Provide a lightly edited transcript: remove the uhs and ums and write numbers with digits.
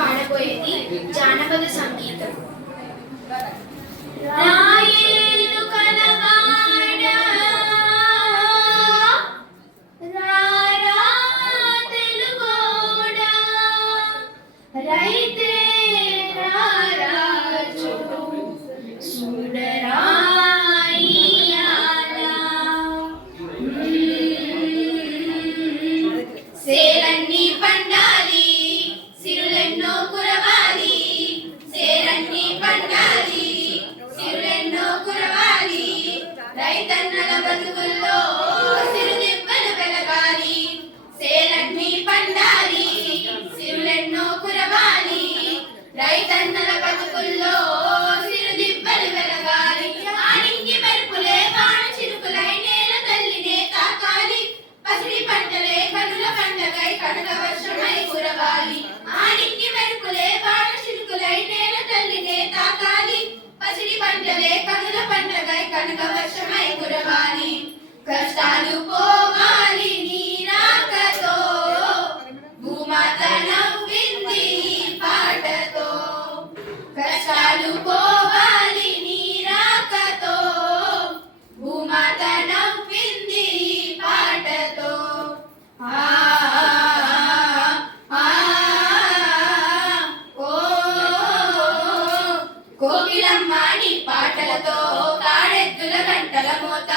పాడబోయేది జానపద సంగీతం. రైతే రారాజు చూడరా సేలన్నీ పండాలి సిరులెన్నో కురవాలి, సేలన్నీ పండాలి సిరులెన్నో కురవాలి, రైతన్నల బతుకుల్లో సిరుదిబ్బలు వెలగాలి. సేలన్నీ పండాలి సిరులెన్నో కురవాలి, రైతన్నల బతుకుల్లో సిరుదిబ్బలు వెలగాలి. ఆనింగి మెరుపులే వాన చిరుకులై నేల తల్లినే తాకాలి, పసిడి పంటలే కనుల పండగై కనక వర్షమై కురవాలి. ఆనింగి మెరుపులే వాన చిరుకులై నేల తల్లినే తాకాలి, పసిడి పంటలే కనుల పండగై కనక వర్షమై కురవాలి. కష్టాలు పోవాలి నీరాకతో, భూమాత నవ్వింది పాటతో. కష్టాలు పోవాలి నీరాకతో, భూమాత నవ్వింది పాటతో. కోకిలమ్మాడి పాటలతో కాడెద్దుల గంటల మోత,